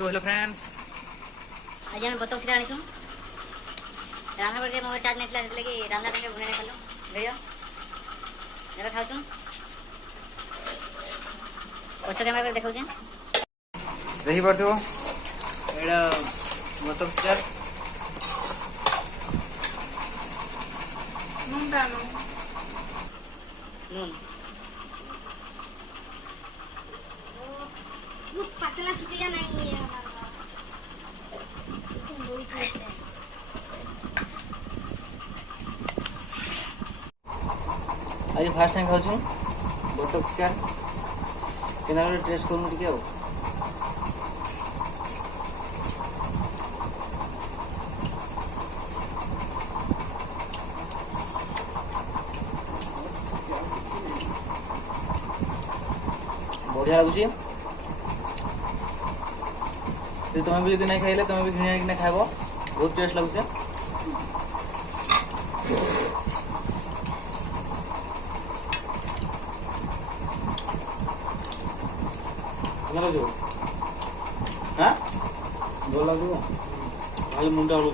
So hello friends आज आम बतक सीधा आनीसु रान्ना बेले मोबाइल चार्ज नहीं से कि रान्ना बेले बुने कलु भिडियो जब खाऊ पछ कैमेरा देखा देखी पार्थ्यो एड़ा बतक सीधा नून पतला छुटिया नहीं है आज फर्स्ट टाइम खाऊ बतक शिकार केना टेस्ट करूँ टे बढ़िया लगुच तुम्हें भी नहीं खाइले तुम्हें भी किना खाइब बहुत टेस्ट लगुचे हाँ भल लगे खाली मुंडा हलू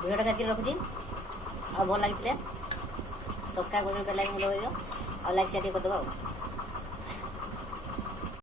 भिडियोटा देखिए रखुची आ भल लगी सब्सक्राइब कर लाइक लगे और लाइक शेयर करदेव।